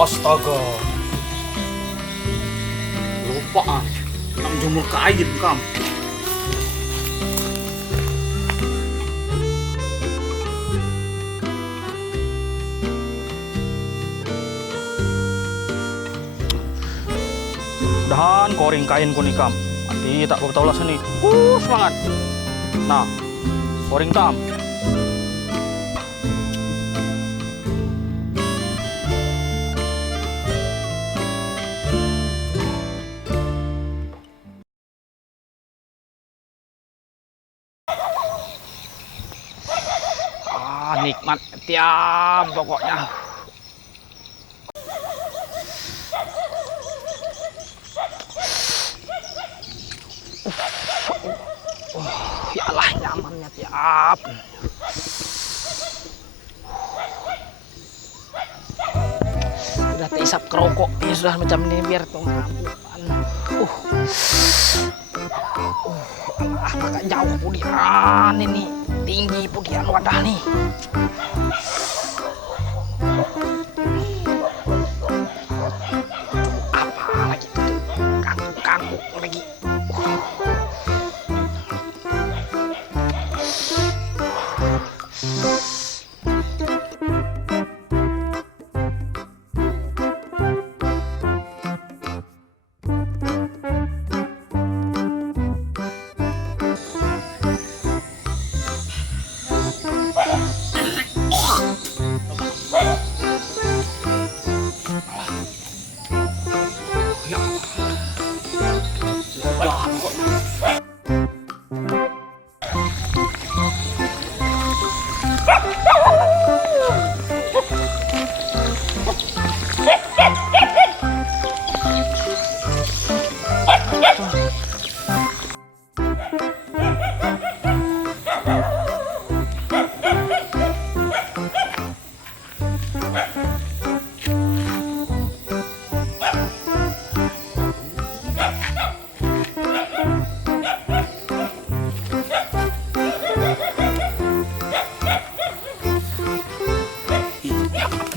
Astaga. Lupa ah. Nang jemur kain kam. Dahan koring kain ku nih kam. Nanti tak kau tahu lah sini. Semangat. Nah, koring tam. Nikmat tiap pokoknya. Ya Allah nyamannya tiap. Sudah terisap kerokok ini sudah macam ini biar tuh mampuan. Agak jauh pudian ini. Tinggi pudian wadah nih. Apa lagi tuh? Kangkuk lagi.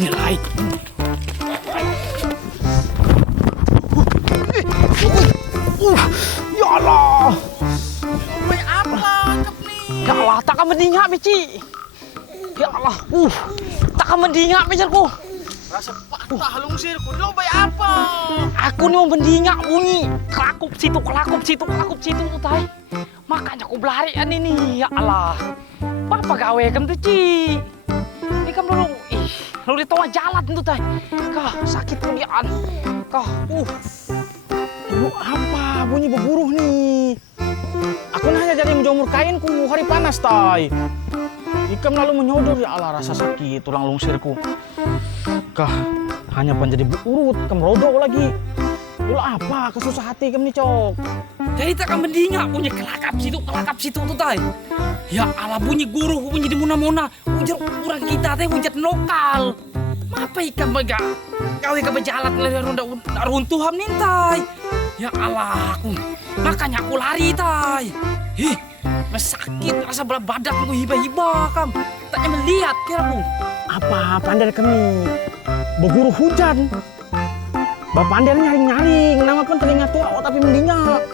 Nilai. Ya Allah. May apa cep nih? Ya Allah, tak akan mendingak Mici. Ya Allah. Tak akan mendingak Micerku. Rasa patah lungsir ku lo bay apa? Aku nih mau mendingak bunyi. Kelakup situ tuh tay. Makanya aku belarian ini. Ya Allah. Apa gawe kan tuh Ci? Ini kan dulu. Lalu di tengah jalan tuh tay. Kah sakit pudian. Kah. Lu apa bunyi beburuh nih? Aku hanya jadi menjemur kainku hari panas tay. Ikam lalu menyodor ya Allah rasa sakit tulang lungsirku. Kah hanya menjadi urut kam rodok lagi. Lu apa kesusah hati kam nih cok? Jadi tak akan mendingak punya kelakap situ tuh tay. Ya Allah bunyi guru bunyi di muna-muna. Ujar orang kita teh hujat lokal. Apa ikan mega? Kau ikan berjalan lari runtuhan nintai. Ya Allah aku. Makanya aku lari tay. Sakit rasa belah badan aku hibah-hibah kam. Taknya melihat kira aku. Apa pandai kami beguru hujan. Bapak pandai nyaring-nyaring, nama pun telinga tua tapi mendingak.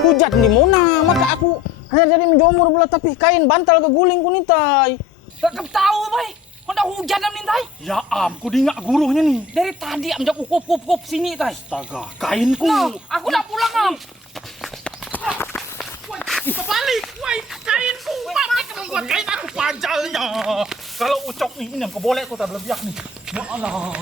Hujan di mana? Maka aku hanya jadi menjemur bola tapi kain bantal keguling kunitai. Kakak tahu bay. Honda hujan am nintai. Ya ku dingak guruhnya nih. Dari tadi am jak ukup sini tay. Astaga, kainku. No, aku udah pulang am. Kebalik, woi kainku. Mama membuat kain aku pajalnya. Kalau ucok nih ini yang keboleh aku tak berlebiak nih. Ya Allah.